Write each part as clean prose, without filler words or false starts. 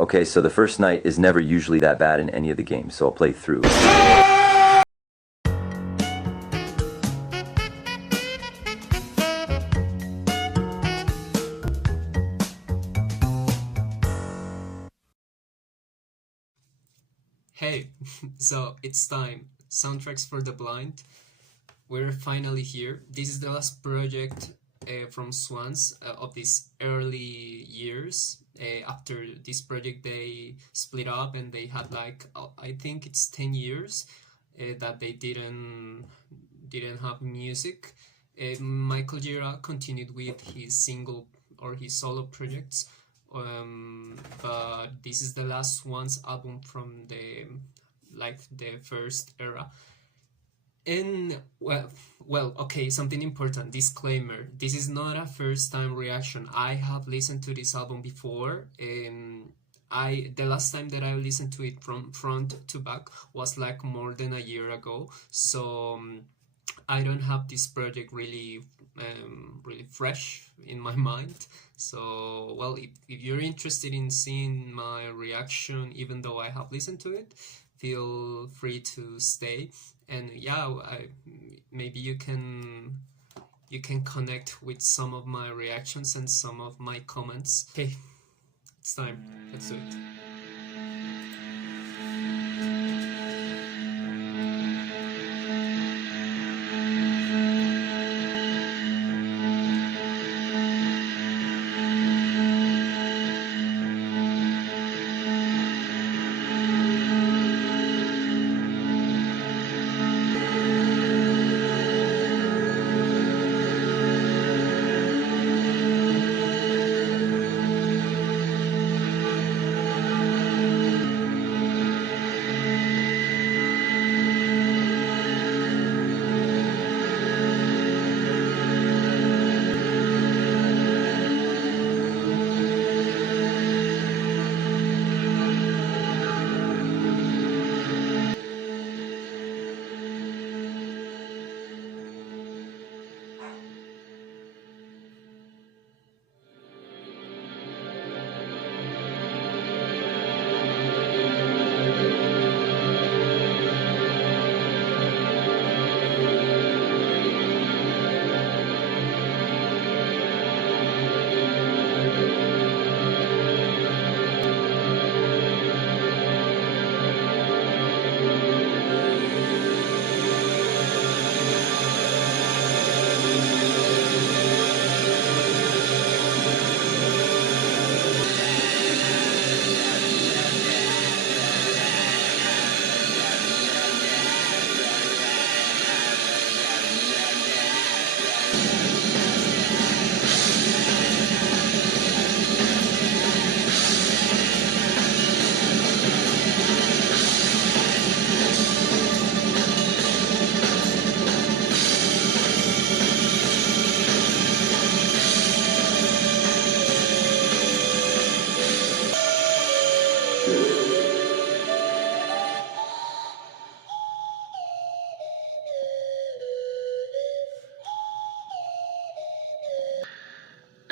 Okay, so the first night is never usually that bad in any of the games, so I'll play through. Hey, so it's time. Soundtracks for the Blind. We're finally here. This is the last project from Swans of these early years. After this project, they split up and they had like I think it's 10 years that they didn't have music. Michael Gira continued with his single or his solo projects, but this is the last Swans album from the first era. And okay, something important. Disclaimer: this is not a first-time reaction. I have listened to this album before, and the last time that I listened to it from front to back was like more than a year ago. So I don't have this project really fresh in my mind. So well, if you're interested in seeing my reaction, even though I have listened to it, feel free to stay. And yeah, maybe you can connect with some of my reactions and some of my comments. Okay, it's time. Let's do it.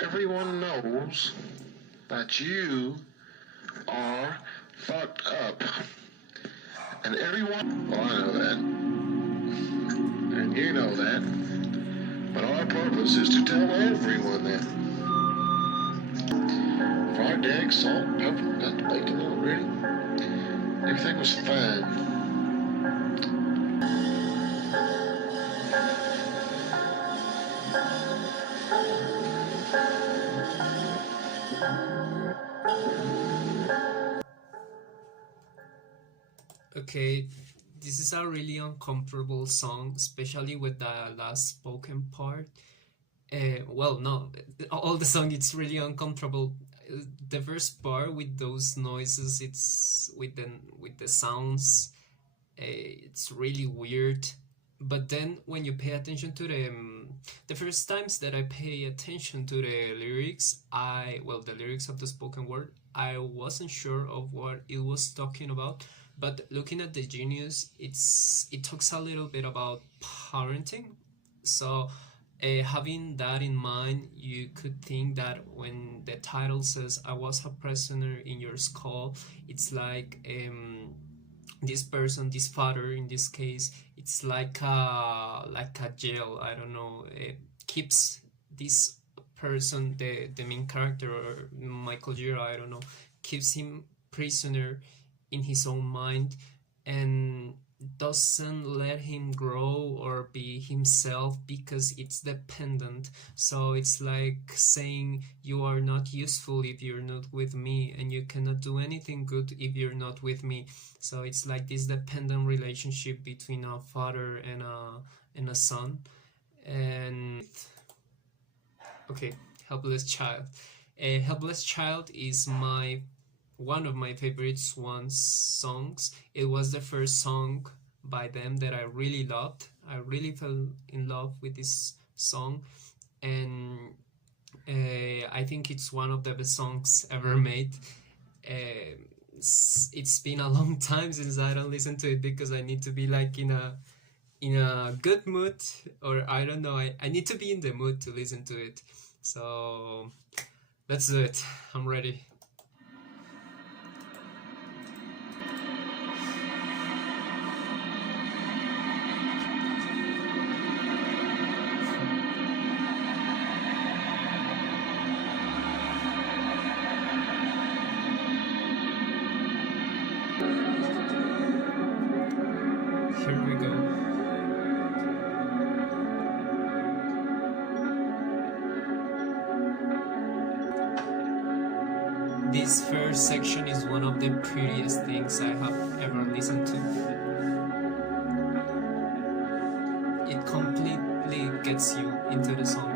Everyone knows that you are fucked up. And everyone, well, I know that. And you know that. But our purpose is to tell everyone that. Fried egg, salt, pepper, got the bacon on it ready. Everything was fine. Okay, this is a really uncomfortable song, especially with the last spoken part. Well, no, all the song it's really uncomfortable. The first part with those noises, it's with the sounds, it's really weird. But then when you pay attention to the first times that I pay attention to the lyrics, the lyrics of the spoken word, I wasn't sure of what it was talking about. But looking at the genius, it talks a little bit about parenting. So Having that in mind, you could think that when the title says "I was a prisoner in your skull," it's like this person, this father in this case, it's like a jail. I don't know. It keeps this person, the main character, or Michael Gira, I don't know, keeps him prisoner in his own mind, and doesn't let him grow or be himself because it's dependent. So it's like saying you are not useful if you're not with me, and you cannot do anything good if you're not with me. So it's like this dependent relationship between a father and a son. And okay, Helpless Child. Helpless Child is my one of my favorite Swans songs. It was the first song by them that I really loved. I really fell in love with this song, and I think it's one of the best songs ever made. It's been a long time since I don't listen to it because I need to be like in a good mood, or I don't know, I need to be in the mood to listen to it. So let's do it. I'm ready. Here we go. This first section is one of the prettiest things I have ever listened to. It completely gets you into the song.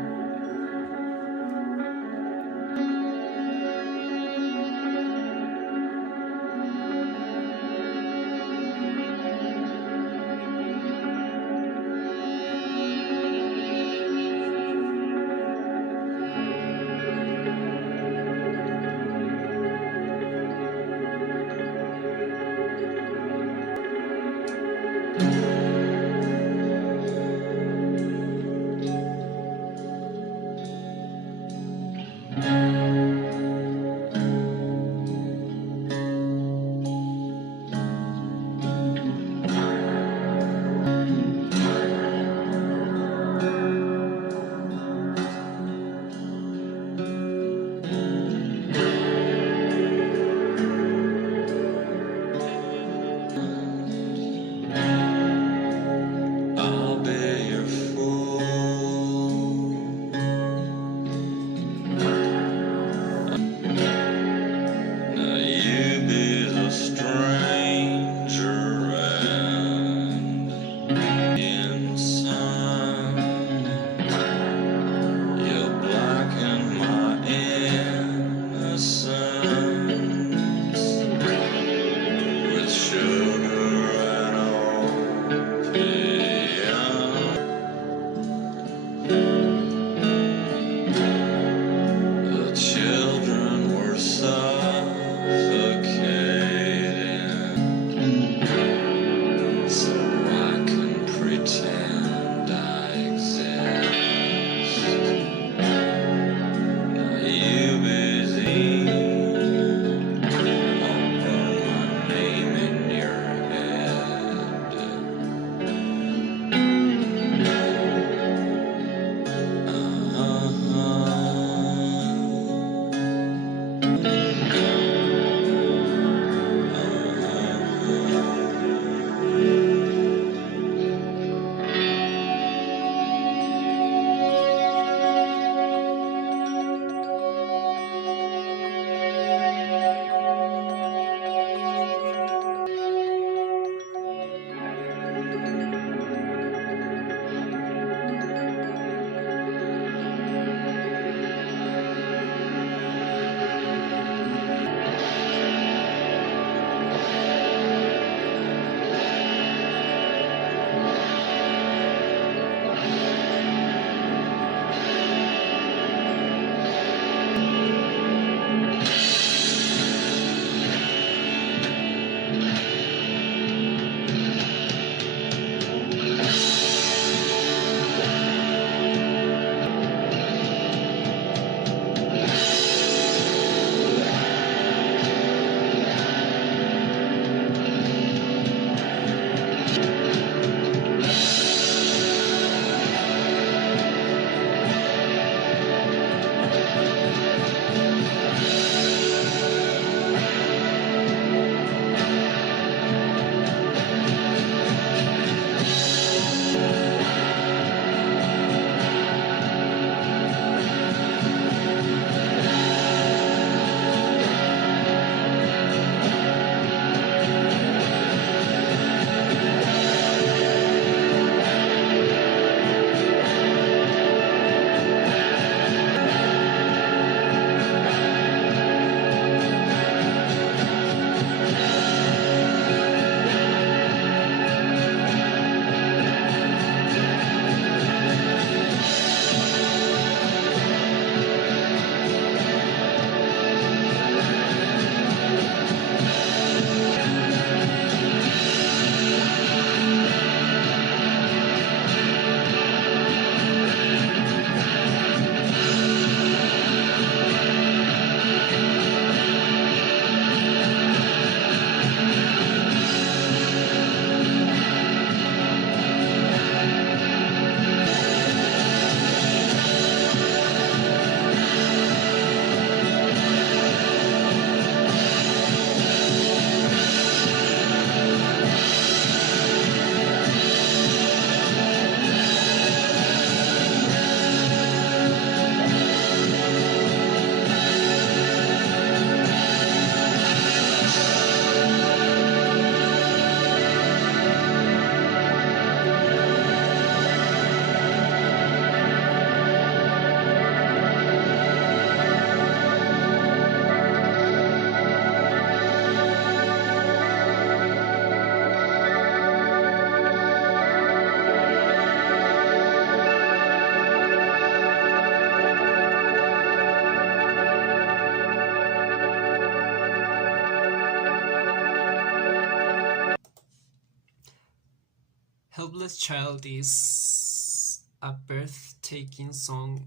Helpless Child is a breathtaking song.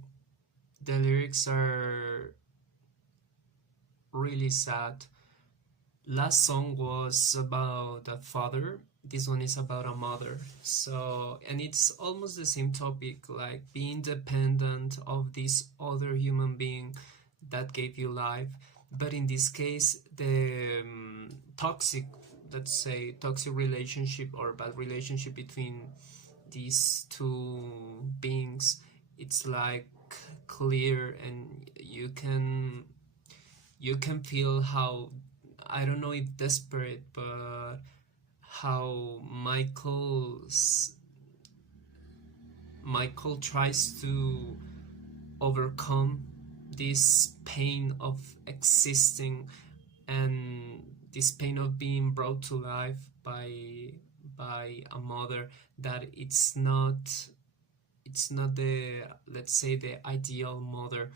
The lyrics are really sad. Last song was about a father. This one is about a mother. So, and it's almost the same topic, like being dependent of this other human being that gave you life. But in this case, the toxic, let's say, toxic relationship or bad relationship between these two beings, it's like clear, and you can feel how, I don't know if desperate, but how Michael tries to overcome this pain of existing and this pain of being brought to life by a mother, that it's not the, let's say, the ideal mother.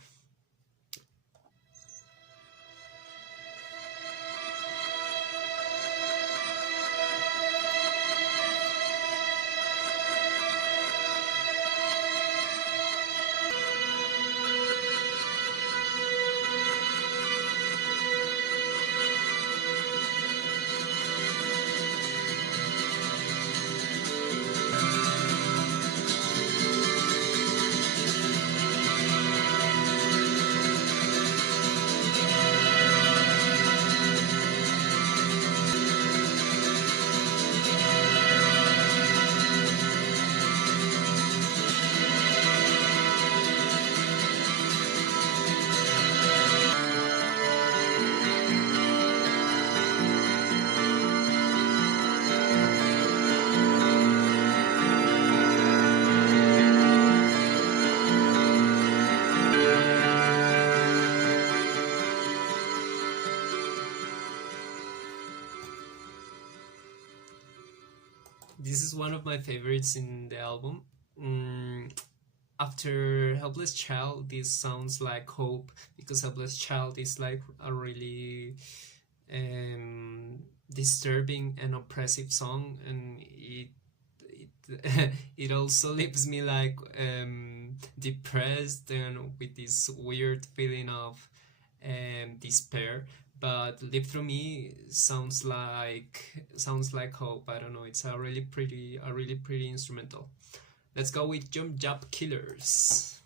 This is one of my favorites in the album. After Helpless Child, this sounds like Hope, because Helpless Child is like a really disturbing and oppressive song, and it also leaves me like depressed and with this weird feeling of despair. But Live Through Me sounds like Hope. I don't know. It's a really pretty instrumental. Let's go with Jump Jump Killers.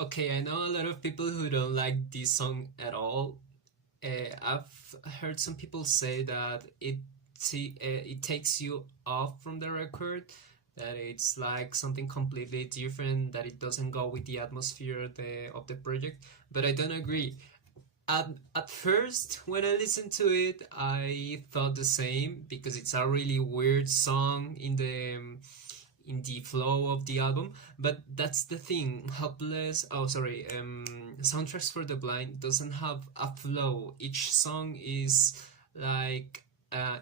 Okay, I know a lot of people who don't like this song at all. I've heard some people say that it takes you off from the record, that it's like something completely different, that it doesn't go with the atmosphere of the project. But I don't agree. At first, when I listened to it, I thought the same, because it's a really weird song in the flow of the album. But that's the thing. Soundtracks for the Blind doesn't have a flow. Each song is like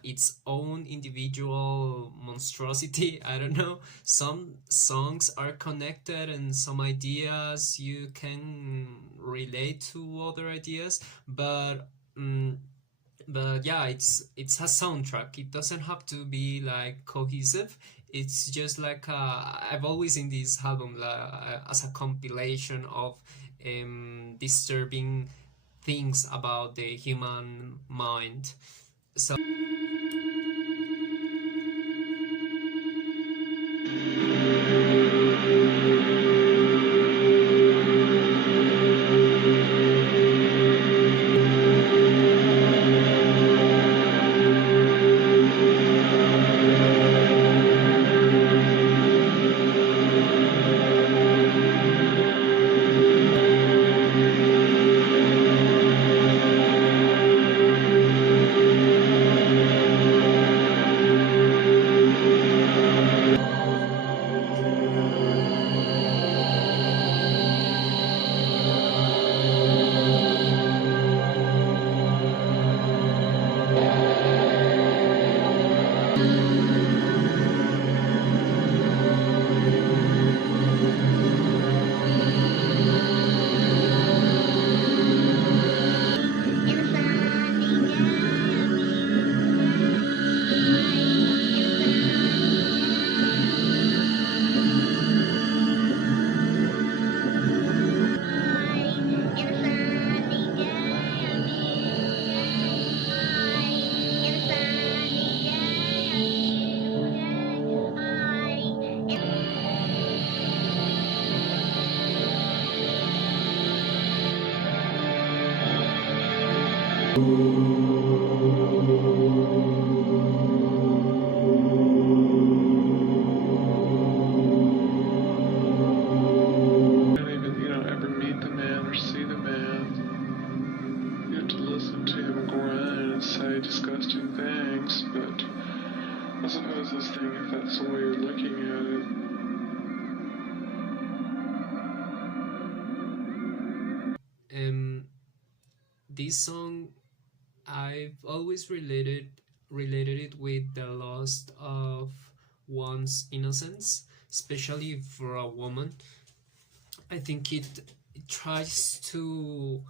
its own individual monstrosity. I don't know. Some songs are connected, and some ideas you can relate to other ideas, but But yeah, it's a soundtrack. It doesn't have to be like cohesive. It's just like I've always seen this album as a compilation of disturbing things about the human mind. So You don't even, ever meet the man or see the man. You have to listen to him grind and say disgusting things, but I suppose this thing, if that's the way you're looking at this song, I've always related it with the loss of one's innocence, especially for a woman. I think it tries to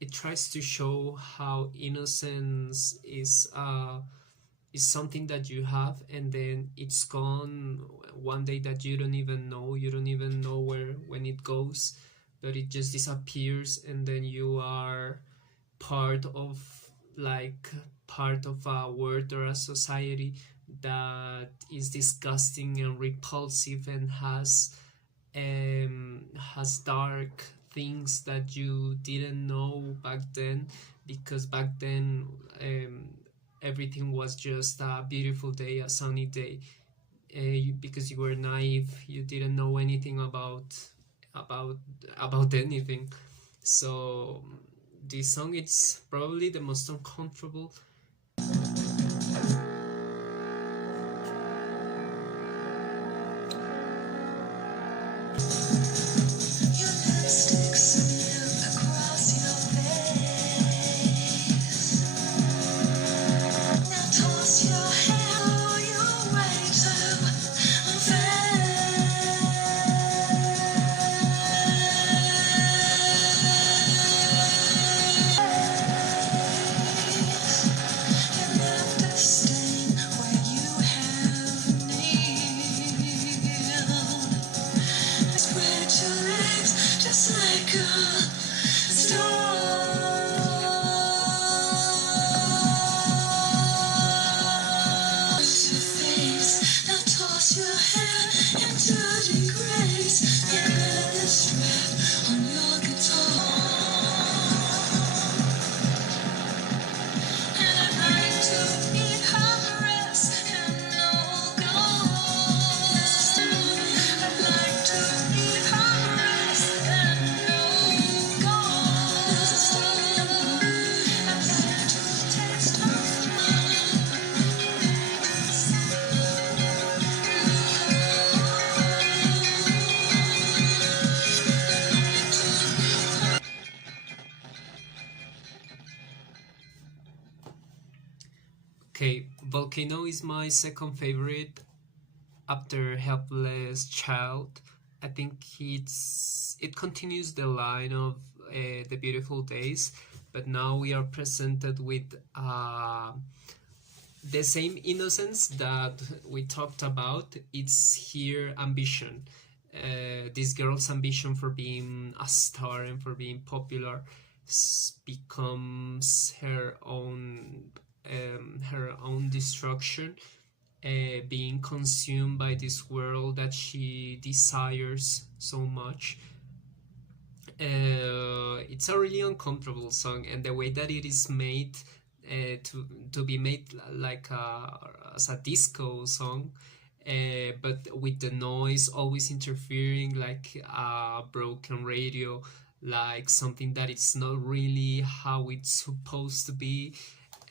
it tries to show how innocence is something that you have, and then it's gone one day that you don't even know where when it goes, but it just disappears, and then you are part of like part of a world or a society that is disgusting and repulsive and has dark things that you didn't know back then, because back then everything was just a beautiful day, a sunny day. Because you were naive, you didn't know anything about about anything. So this song, it's probably the most uncomfortable. Okay, Volcano is my second favorite after Helpless Child. I think it continues the line of The Beautiful Days, but now we are presented with the same innocence that we talked about. It's here ambition. This girl's ambition for being a star and for being popular becomes her own destruction, being consumed by this world that she desires so much. It's a really uncomfortable song, and the way that it is made, to be made like as a disco song, but with the noise always interfering, like a broken radio, like something that it's not really how it's supposed to be.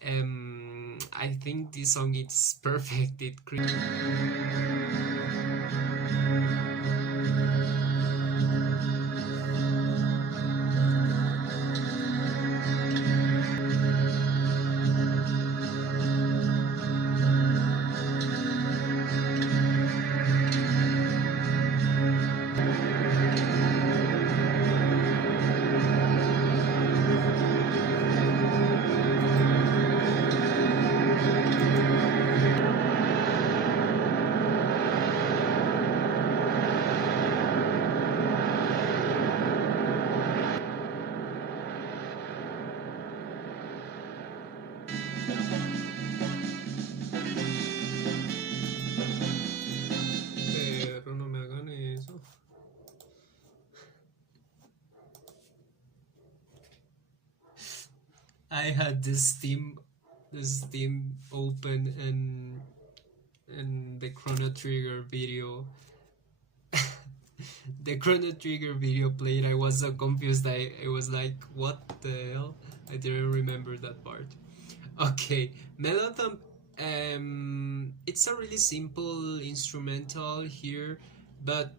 I think this song is perfect. It creates. Pero no me hagan eso. I had this theme open, and the Chrono Trigger video the Chrono Trigger video played. I was so confused. I was like, what the hell? I didn't remember that part. Okay, Mellothump. It's a really simple instrumental here, but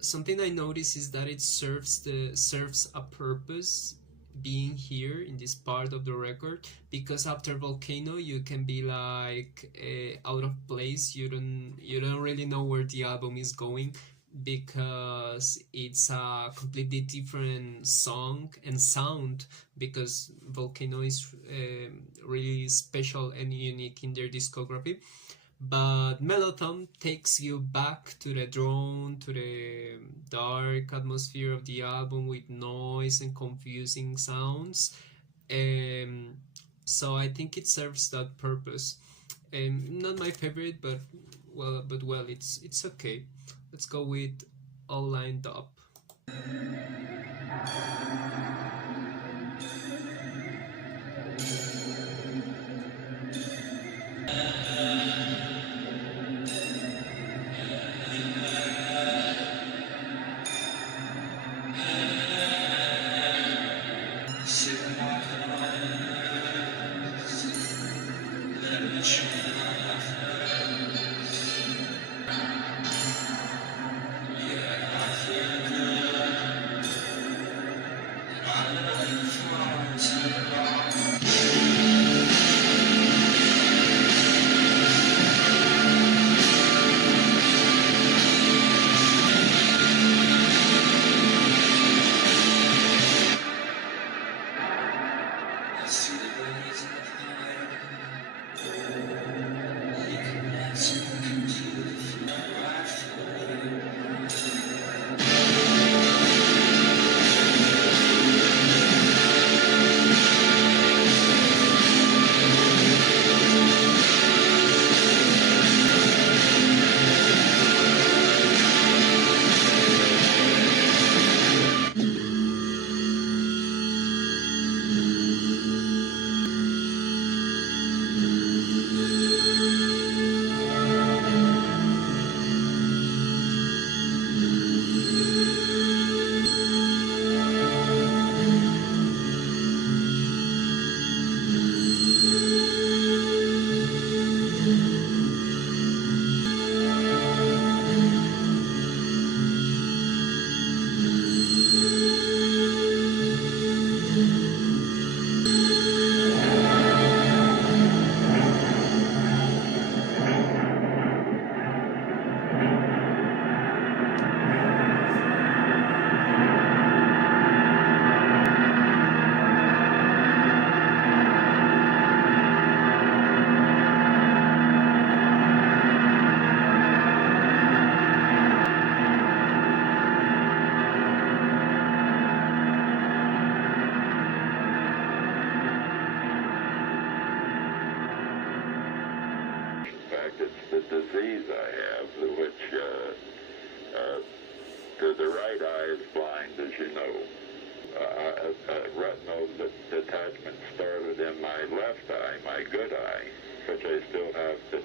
something I notice is that it serves a purpose being here in this part of the record, because after Volcano you can be like out of place. You don't really know where the album is going, because it's a completely different song and sound, because Volcano is really special and unique in their discography. But Mellothump takes you back to the drone, to the dark atmosphere of the album with noise and confusing sounds. So I think it serves that purpose. Not my favorite, but well, it's okay. Let's go with All Lined Up. It's the disease I have, which the right eye is blind, as you know. Retinal detachment started in my left eye, my good eye, which I still have to.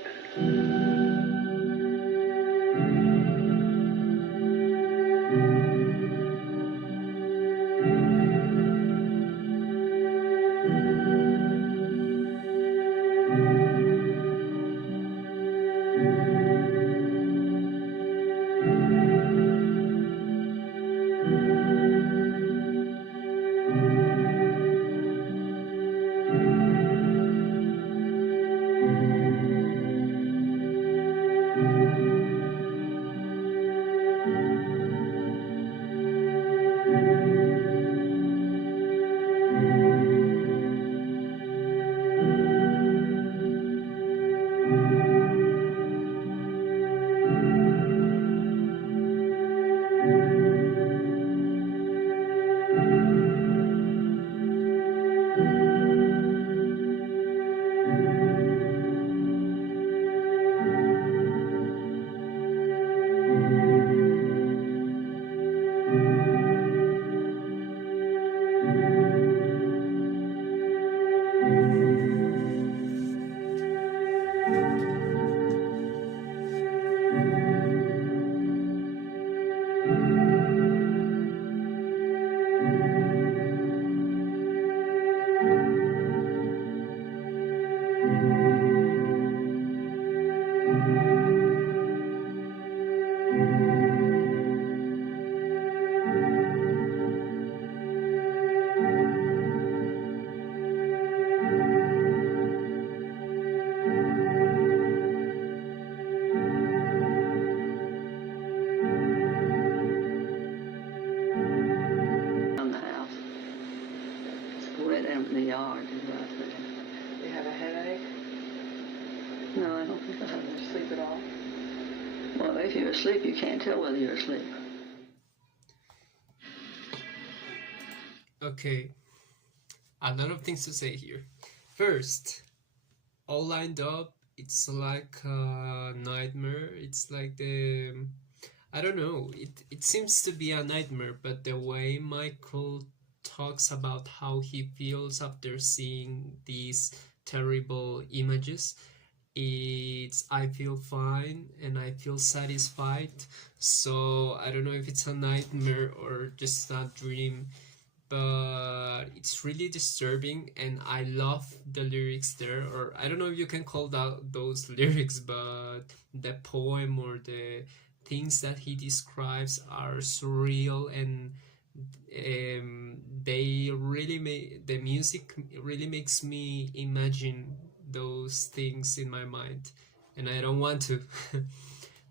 In the yard. You have a headache? No, I don't think I have. Did you sleep at all? Well, if you're asleep, you can't tell whether you're asleep. Okay, a lot of things to say here. First, all lined up, it's like a nightmare. It's like I don't know, it seems to be a nightmare, but the way Michael talks about how he feels after seeing these terrible images, it's I feel fine and I feel satisfied. So I don't know if it's a nightmare or just a dream, but it's really disturbing, and I love the lyrics there, or I don't know if you can call that those lyrics, but the poem or the things that he describes are surreal, and they really make the music really makes me imagine those things in my mind, and I don't want to.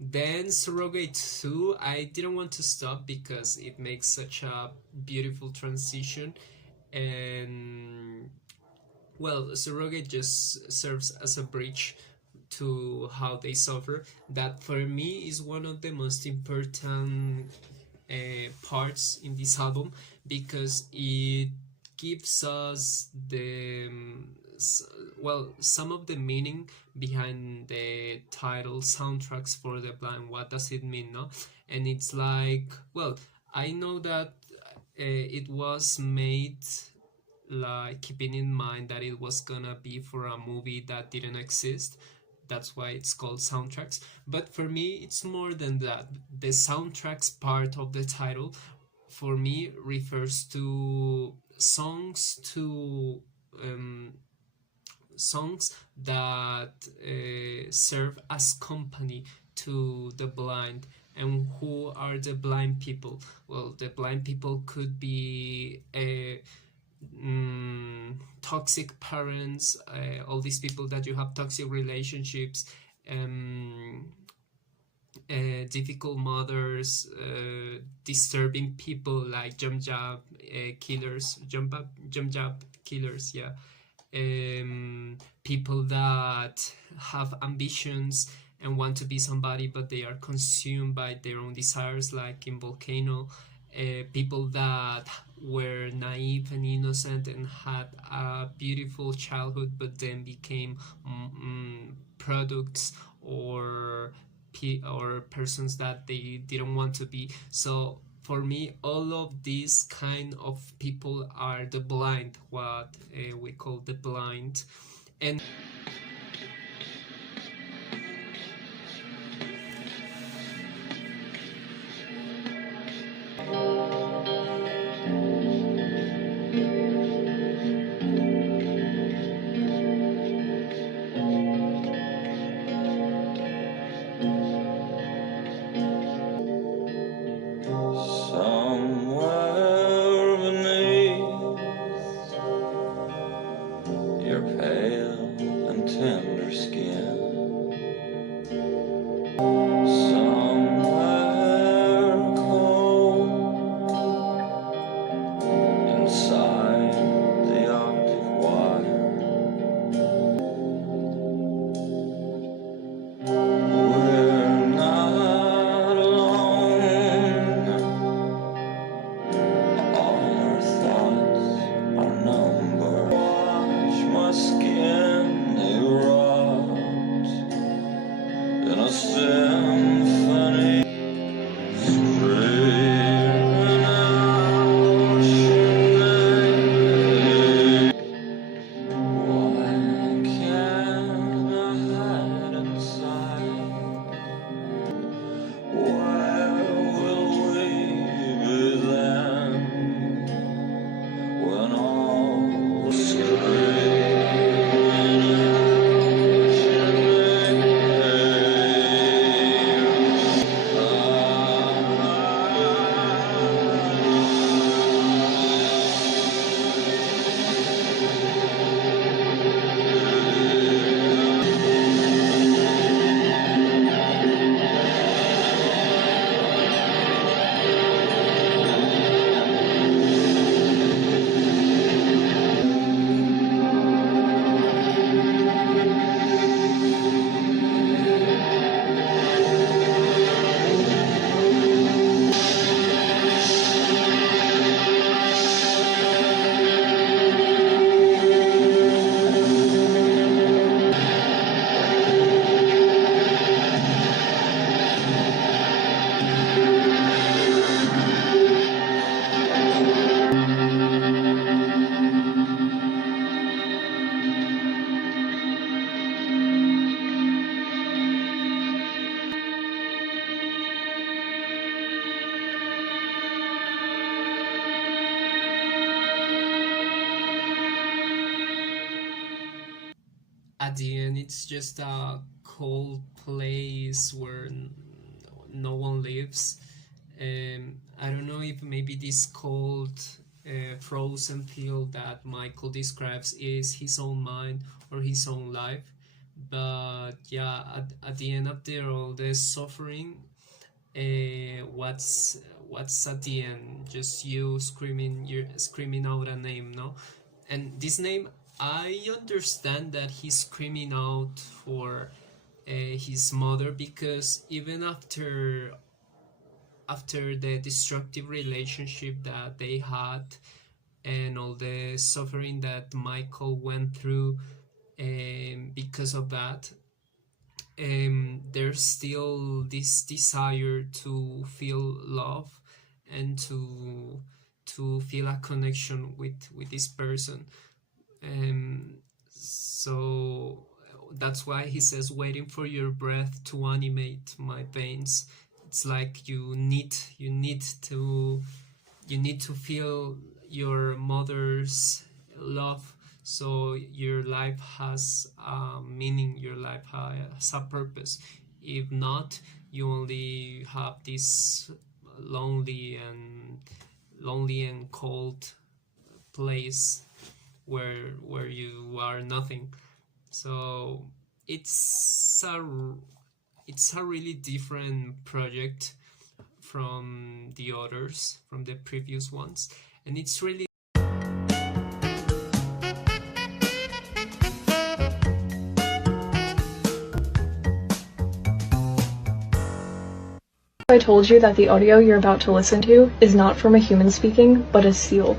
Then Surrogate 2, I didn't want to stop because it makes such a beautiful transition, and well, Surrogate just serves as a bridge to how they suffer. That for me is one of the most important parts in this album, because it gives us some of the meaning behind the title Soundtracks for the Blind. What does it mean, no? And it's like, well, I know that it was made like keeping in mind that it was gonna be for a movie that didn't exist. That's why it's called Soundtracks. But for me, it's more than that. The soundtracks part of the title for me refers to songs that serve as company to the blind. And who are the blind people? Well, the blind people could be toxic parents, all these people that you have toxic relationships, difficult mothers, disturbing people like jump jab killers, yeah. People that have ambitions and want to be somebody, but they are consumed by their own desires, like in Volcano. People that were naive and innocent and had a beautiful childhood, but then became products or persons that they didn't want to be. So for me, all of these kind of people are the blind, what we call the blind. And somewhere beneath your pale and tender skin, somewhere cold inside the Arctic wire, we're not alone. All our thoughts are numbered. Watch my skin erupt in a symphony, screaming out your name. Why can't I hide inside? Where will we be then? When all the screaming out your at the end, it's just a cold place where no one lives. I don't know if maybe this cold, frozen field that Michael describes is his own mind or his own life. But yeah, at the end of all the suffering, what's at the end? Just you screaming, you're screaming out a name, no? And this name, I understand that he's screaming out for his mother, because even after the destructive relationship that they had and all the suffering that Michael went through, because of that, there's still this desire to feel love and to feel a connection with this person. So that's why he says, waiting for your breath to animate my veins. It's like you need to feel your mother's love, so your life has a meaning, your life has a purpose. If not, you only have this lonely and cold place where you are nothing. So it's a really different project from the others, from the previous ones, and it's really I told you that the audio you're about to listen to is not from a human speaking, but a seal.